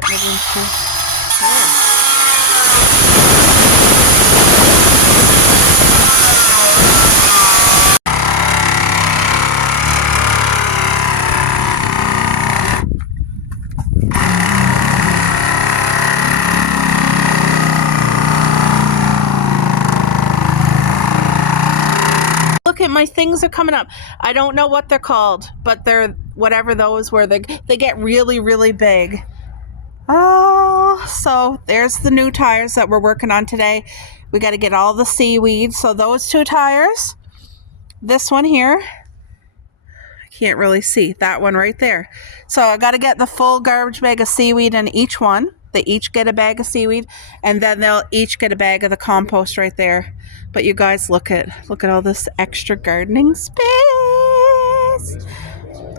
cutting it into. There. Look at my things are coming up. I don't know what they're called, but they're whatever those were. They get really, really big. Oh, so there's the new tires that we're working on today. We got to get all the seaweed. So those 2 tires, this one here, I can't really see that one right there. So I got to get the full garbage bag of seaweed in each one. They each get a bag of seaweed, and then they'll each get a bag of the compost right there. But you guys, look at all this extra gardening space.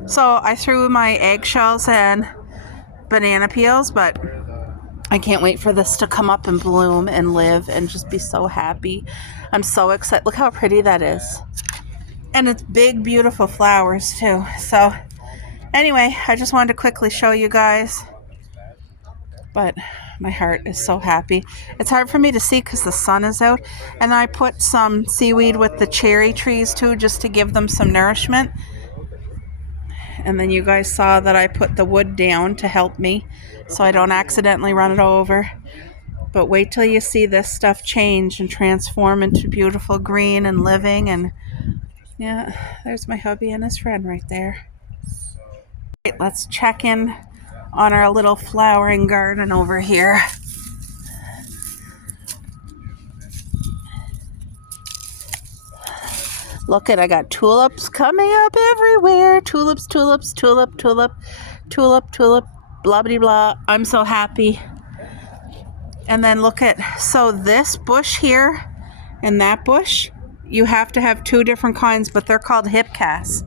So I threw my eggshells and banana peels, but I can't wait for this to come up and bloom and live and just be so happy. I'm so excited. Look how pretty that is. And it's big, beautiful flowers too. So anyway, I just wanted to quickly show you guys. But my heart is so happy. It's hard for me to see because the sun is out. And I put some seaweed with the cherry trees too, just to give them some nourishment. And then you guys saw that I put the wood down to help me so I don't accidentally run it over. But wait till you see this stuff change and transform into beautiful green and living. And yeah, there's my hubby and his friend right there. Right, let's check in on our little flowering garden over here. Look at, I got tulips coming up everywhere. Tulips, tulips, tulip, tulip, tulip, tulip, blah, blah, blah. I'm so happy. And then look at, so this bush here and that bush, you have to have 2 different kinds, but they're called hipcas.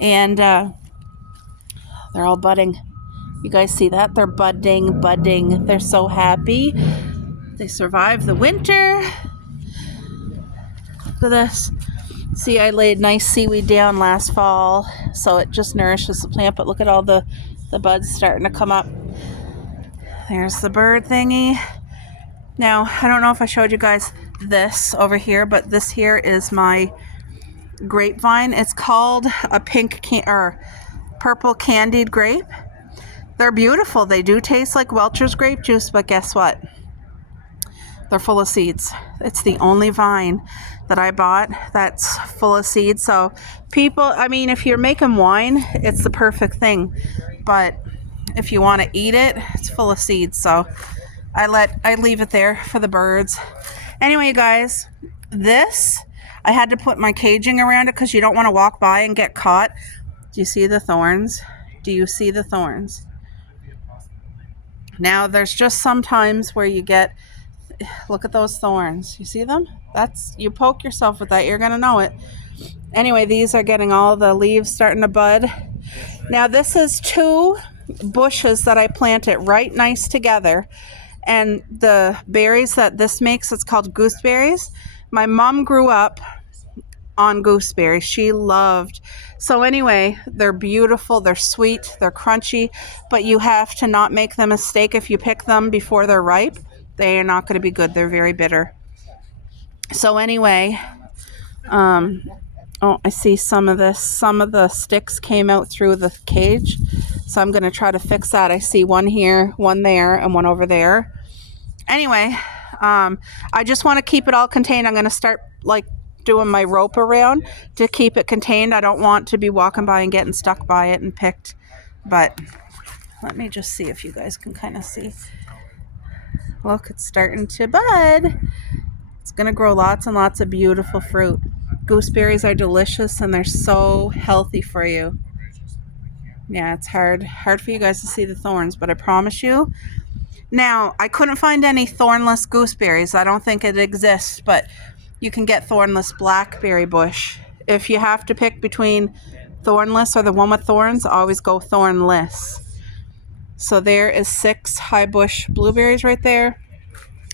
And they're all budding. You guys see that? They're budding. They're so happy. They survived the winter. Look at this. See, I laid nice seaweed down last fall, so it just nourishes the plant. But look at all the buds starting to come up. There's the bird thingy. Now, I don't know if I showed you guys this over here, but this here is my grapevine. It's called a purple candied grape. They're beautiful. They do taste like Welch's grape juice, but guess what? They're full of seeds. It's the only vine that I bought that's full of seeds. So people, I mean, if you're making wine, it's the perfect thing. But if you want to eat it, it's full of seeds. So I leave it there for the birds. Anyway, you guys, this, I had to put my caging around it because you don't want to walk by and get caught. Do you see the thorns? Do you see the thorns? Now, there's just some times where you get, look at those thorns. You see them? You poke yourself with that, you're going to know it. Anyway, these are getting all the leaves starting to bud. Now, this is 2 bushes that I planted right nice together. And the berries that this makes, it's called gooseberries. My mom grew up on gooseberries. She loved. So anyway, they're beautiful, they're sweet, they're crunchy, but you have to not make the mistake if you pick them before they're ripe. They are not going to be good. They're very bitter. So anyway, oh, I see some of this. Some of the sticks came out through the cage. So I'm going to try to fix that. I see one here, one there, and one over there. Anyway, I just want to keep it all contained. I'm going to start doing my rope around to keep it contained. I don't want to be walking by and getting stuck by it and picked. But let me just see if you guys can kind of see. Look, it's starting to bud. It's going to grow lots and lots of beautiful fruit. Gooseberries are delicious and they're so healthy for you. Yeah, it's hard for you guys to see the thorns, but I promise you. Now, I couldn't find any thornless gooseberries. I don't think it exists, but you can get thornless blackberry bush. If you have to pick between thornless or the one with thorns, always go thornless. So there is 6 high bush blueberries right there.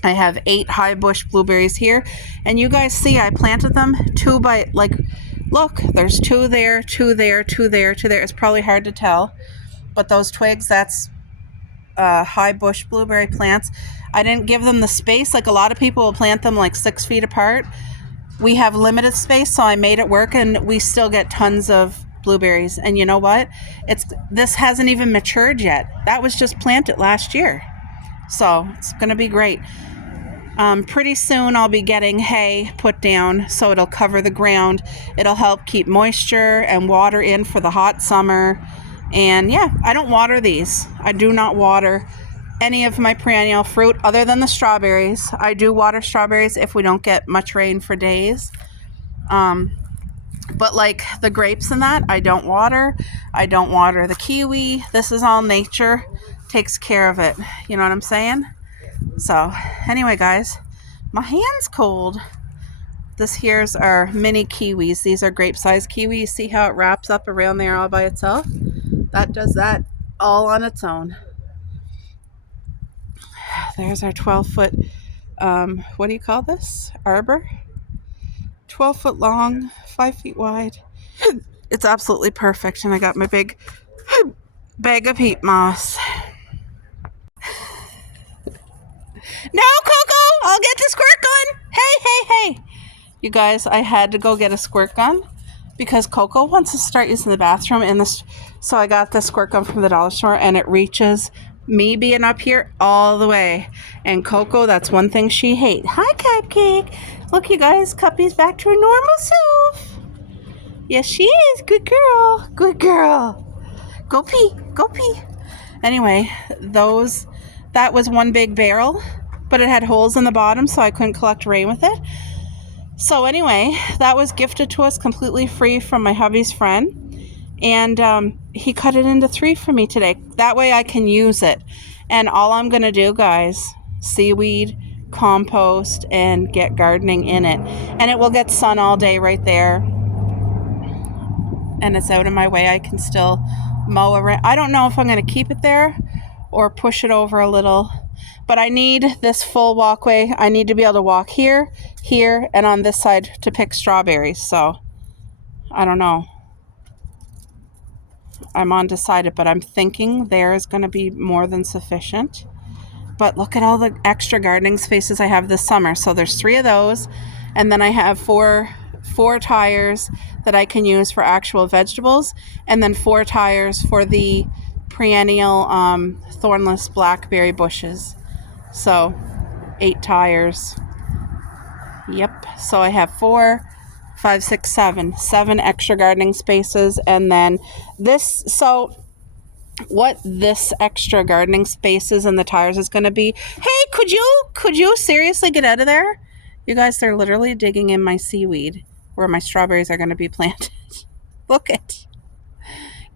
I have 8 high bush blueberries here. And you guys see I planted them 2 by, look, there's 2 there, 2 there, 2 there, 2 there. It's probably hard to tell. But those twigs, that's high bush blueberry plants. I didn't give them the space. Like a lot of people will plant them like 6 feet apart. We have limited space, so I made it work, and we still get tons of blueberries. And you know what? This hasn't even matured yet. That was just planted last year. So it's going to be great. Pretty soon I'll be getting hay put down so it'll cover the ground. It'll help keep moisture and water in for the hot summer. And yeah, I don't water these. I do not water any of my perennial fruit other than the strawberries. I do water strawberries if we don't get much rain for days. But like the grapes and that, I don't water. I don't water the kiwi. This is all nature. Takes care of it. You know what I'm saying? So anyway, guys, my hand's cold. This here's our mini kiwis. These are grape-sized kiwis. See how it wraps up around there all by itself? That does that all on its own. There's our 12-foot, what do you call this? Arbor? 12 foot long, 5 feet wide. It's absolutely perfect. And I got my big bag of peat moss. No, Coco! I'll get the squirt gun! Hey! You guys, I had to go get a squirt gun because Coco wants to start using the bathroom in this. So I got the squirt gun from the dollar store, and it reaches me being up here all the way. And Coco, that's one thing she hates. Hi, Cupcake. Look, you guys, Cuppy's back to her normal self. Yes, she is. Good girl. Good girl. Go pee. Go pee. Anyway, that was one big barrel, but it had holes in the bottom, so I couldn't collect rain with it. So anyway, that was gifted to us completely free from my hubby's friend. And he cut it into 3 for me today. That way I can use it. And all I'm going to do, guys, seaweed, compost, and get gardening in it. And it will get sun all day right there. And it's out of my way. I can still mow around. I don't know if I'm going to keep it there or push it over a little. But I need this full walkway. I need to be able to walk here, and on this side to pick strawberries. So, I don't know. I'm undecided, but I'm thinking there is going to be more than sufficient. But look at all the extra gardening spaces I have this summer. So there's 3 of those, and then I have four tires that I can use for actual vegetables, and then 4 tires for the perennial thornless blackberry bushes. So 8 tires. Yep. So I have 4, 5, 6, 7 extra gardening spaces. And then this, so what this extra gardening spaces and the tires is going to be. Hey, could you seriously get out of there? You guys, they're literally digging in my seaweed where my strawberries are going to be planted. Look it.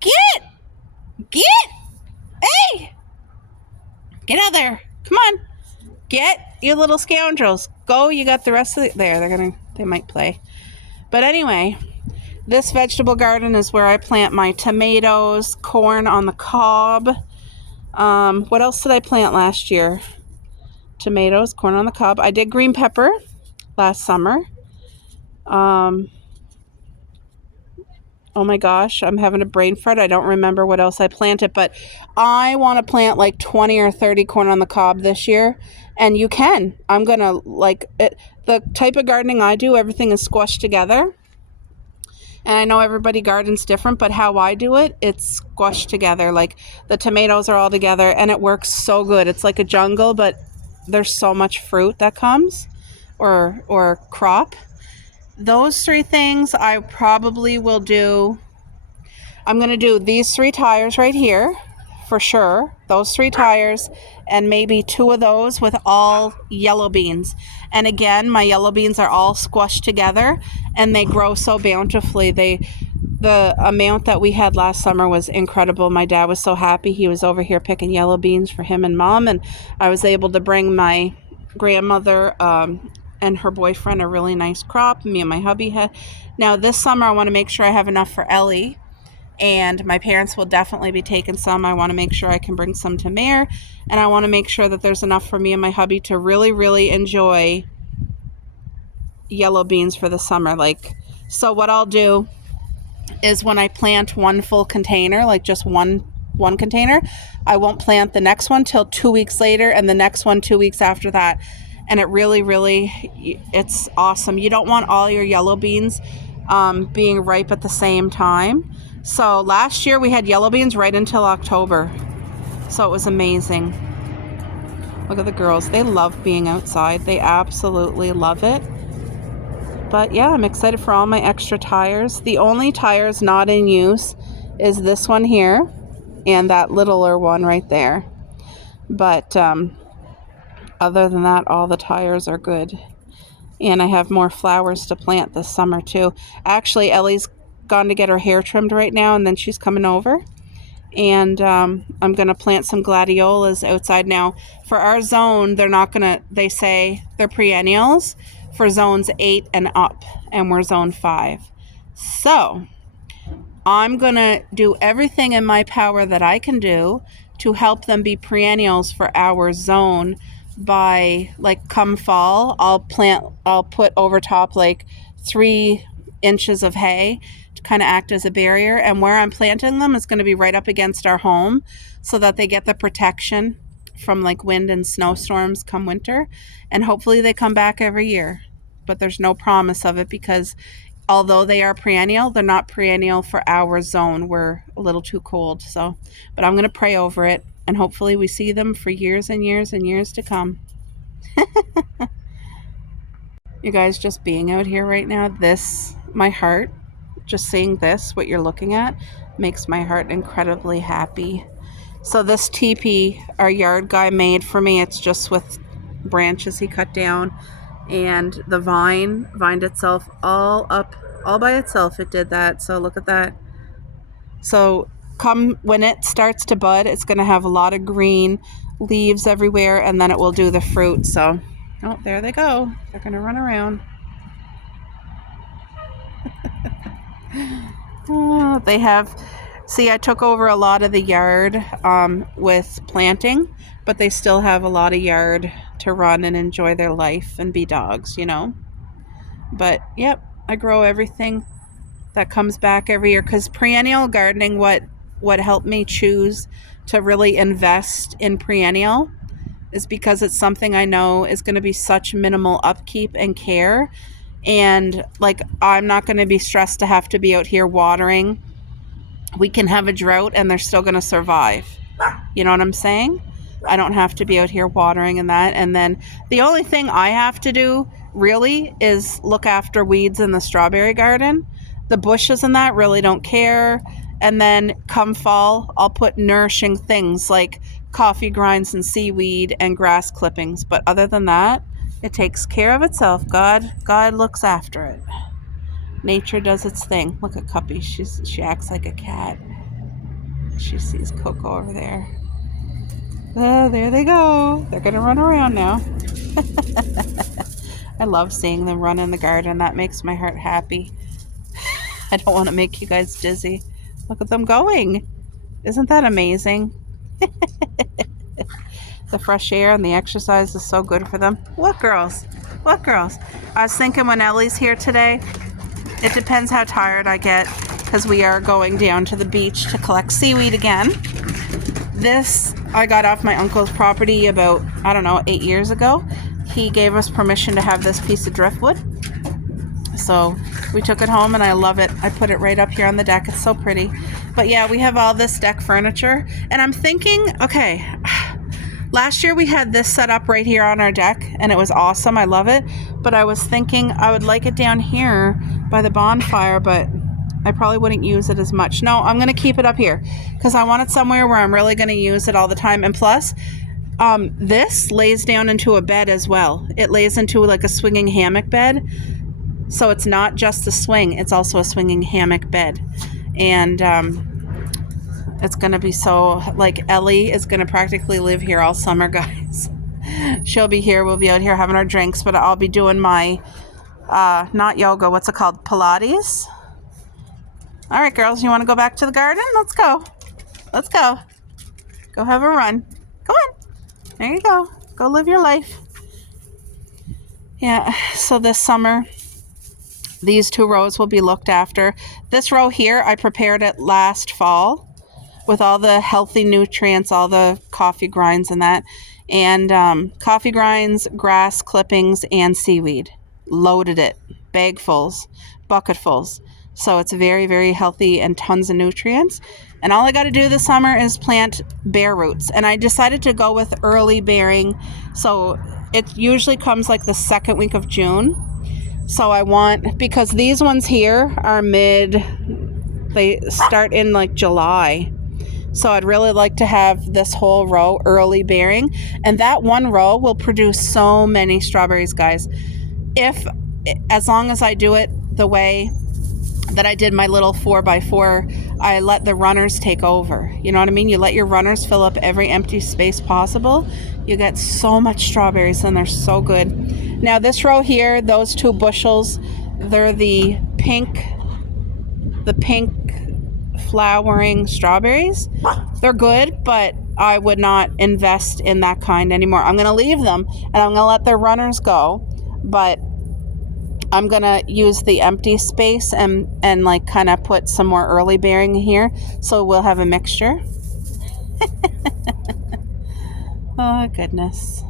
Get, hey, get out there. Come on, get, you little scoundrels. Go, you got the rest of it there. They might play. But anyway, this vegetable garden is where I plant my tomatoes, corn on the cob. What else did I plant last year? Tomatoes, corn on the cob. I did green pepper last summer. Oh my gosh, I'm having a brain fart. I don't remember what else I planted, but I want to plant like 20 or 30 corn on the cob this year. And you can. I'm going to like it. The type of gardening I do, everything is squashed together. And I know everybody gardens different, but how I do it, it's squashed together. Like the tomatoes are all together and it works so good. It's like a jungle, but there's so much fruit that comes or crop. Those 3 things I probably will do. I'm going to do these 3 tires right here for sure. Those 3 tires and maybe 2 of those with all yellow beans. And again, my yellow beans are all squashed together and they grow so bountifully. The amount that we had last summer was incredible. My dad was so happy. He was over here picking yellow beans for him and Mom, and I was able to bring my grandmother and her boyfriend a really nice crop. Me and my hubby had. Now this summer I want to make sure I have enough for Ellie, and my parents will definitely be taking some. I want to make sure I can bring some to Mare, and I want to make sure that there's enough for me and my hubby to really, really enjoy yellow beans for the summer. So what I'll do is when I plant one full container, like just one one container, I won't plant the next one till 2 weeks later, and the next one 2 weeks after that. And it really, it's awesome. You don't want all your yellow beans being ripe at the same time. So last year we had yellow beans right until October. So it was amazing. Look at the girls. They love being outside. They absolutely love it. But yeah, I'm excited for all my extra tires. The only tires not in use is this one here and that littler one right there. But other than that, all the tires are good. And I have more flowers to plant this summer too. Actually, Ellie's gone to get her hair trimmed right now, and then she's coming over. And I'm going to plant some gladiolas outside now. For our zone, they say they're perennials for zones 8 and up, and we're zone 5. So I'm going to do everything in my power that I can do to help them be perennials for our zone. By like come fall, I'll put over top like 3 inches of hay to kind of act as a barrier. And where I'm planting them is going to be right up against our home so that they get the protection from like wind and snowstorms come winter. And hopefully they come back every year. But there's no promise of it because although they are perennial, they're not perennial for our zone. We're a little too cold. So, but I'm going to pray over it, and hopefully we see them for years and years and years to come. You guys, just being out here right now, my heart, just seeing this, what you're looking at, makes my heart incredibly happy. So this teepee, our yard guy made for me, it's just with branches he cut down. And the vined itself all up, all by itself. It did that. So look at that. So when it starts to bud, it's going to have a lot of green leaves everywhere, and then it will do the fruit. So, oh, there they go. They're going to run around. Oh, I took over a lot of the yard with planting, but they still have a lot of yard to run and enjoy their life and be dogs, But, yep, I grow everything that comes back every year because perennial gardening, what helped me choose to really invest in perennial is because it's something I know is going to be such minimal upkeep and care. And, like, I'm not going to be stressed to have to be out here watering. We can have a drought and they're still going to survive. You know what I'm saying? I don't have to be out here watering and that. And then the only thing I have to do really is look after weeds in the strawberry garden. The bushes and that really don't care. And then come fall, I'll put nourishing things like coffee grinds and seaweed and grass clippings. But other than that, it takes care of itself. God looks after it. Nature does its thing. Look at Cuppy. She acts like a cat. She sees Coco over there. Oh, there they go. They're going to run around now. I love seeing them run in the garden. That makes my heart happy. I don't want to make you guys dizzy. Look at them going. Isn't that amazing? The fresh air and the exercise is so good for them. What girls? What girls? I was thinking when Ellie's here today, it depends how tired I get because we are going down to the beach to collect seaweed again. This I got off my uncle's property about, 8 years ago. He gave us permission to have this piece of driftwood. So we took it home and I love it. I put it right up here on the deck. It's so pretty. But yeah, we have all this deck furniture. And I'm thinking, okay, last year we had this set up right here on our deck and it was awesome. I love it. But I was thinking I would like it down here by the bonfire, but I probably wouldn't use it as much. No, I'm going to keep it up here because I want it somewhere where I'm really going to use it all the time. And plus, this lays down into a bed as well. It lays into like a swinging hammock bed. So it's not just a swing, it's also a swinging hammock bed. And it's going to be so, like, Ellie is going to practically live here all summer, guys. She'll be here, we'll be out here having our drinks, but I'll be doing my, not yoga, what's it called? Pilates. All right, girls, you want to go back to the garden? Let's go. Let's go. Go have a run. Come on. There you go. Go live your life. Yeah, so this summer, these 2 rows will be looked after. This row here, I prepared it last fall with all the healthy nutrients, all the coffee grinds and that, and coffee grinds, grass clippings, and seaweed. Loaded it, bagfuls, bucketfuls. So it's very, very healthy and tons of nutrients. And all I got to do this summer is plant bare roots. And I decided to go with early bearing. So it usually comes like the second week of June. So I want, because these ones here are they start in like July. So I'd really like to have this whole row early bearing. And that one row will produce so many strawberries, guys. As long as I do it the way that I did my little 4x4, I let the runners take over. You know what I mean? You let your runners fill up every empty space possible. You get so much strawberries and they're so good. Now this row here, those 2 bushels, they're the pink flowering strawberries. They're good, but I would not invest in that kind anymore. I'm going to leave them and I'm going to let their runners go, but I'm going to use the empty space and like kind of put some more early bearing here. So we'll have a mixture. Oh, goodness.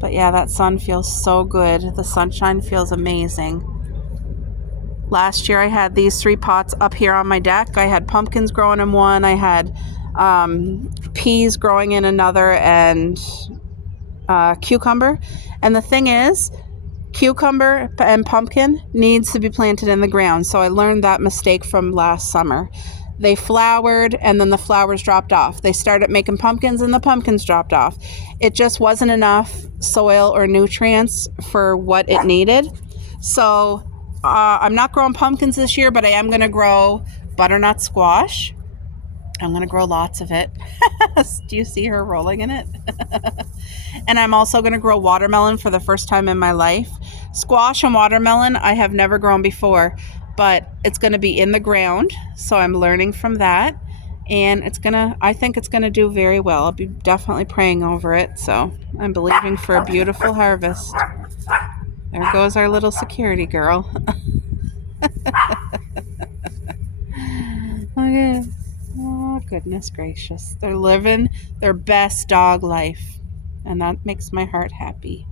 But yeah, that sun feels so good. The sunshine feels amazing. Last year I had these 3 pots up here on my deck. I had pumpkins growing in one. I had peas growing in another, and cucumber. And the thing is, cucumber and pumpkin needs to be planted in the ground. So I learned that mistake from last summer. They flowered and then the flowers dropped off. They started making pumpkins and the pumpkins dropped off. It just wasn't enough soil or nutrients for what it needed. So I'm not growing pumpkins this year, but I am going to grow butternut squash. I'm going to grow lots of it. Do you see her rolling in it? And I'm also going to grow watermelon for the first time in my life. Squash and watermelon I have never grown before, but it's going to be in the ground. So I'm learning from that. And I think it's going to do very well. I'll be definitely praying over it. So I'm believing for a beautiful harvest. There goes our little security girl. Okay. Oh, goodness gracious. They're living their best dog life. And that makes my heart happy.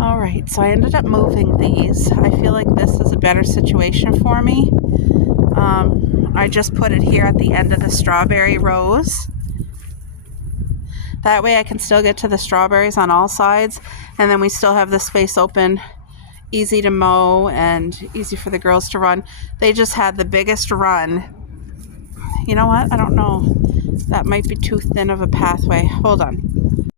All right, so I ended up moving these. I feel like this is a better situation for me. I just put it here at the end of the strawberry rows. That way I can still get to the strawberries on all sides, and then we still have the space open, easy to mow and easy for the girls to run. They just had the biggest run. You know what? I don't know. That might be too thin of a pathway. Hold on.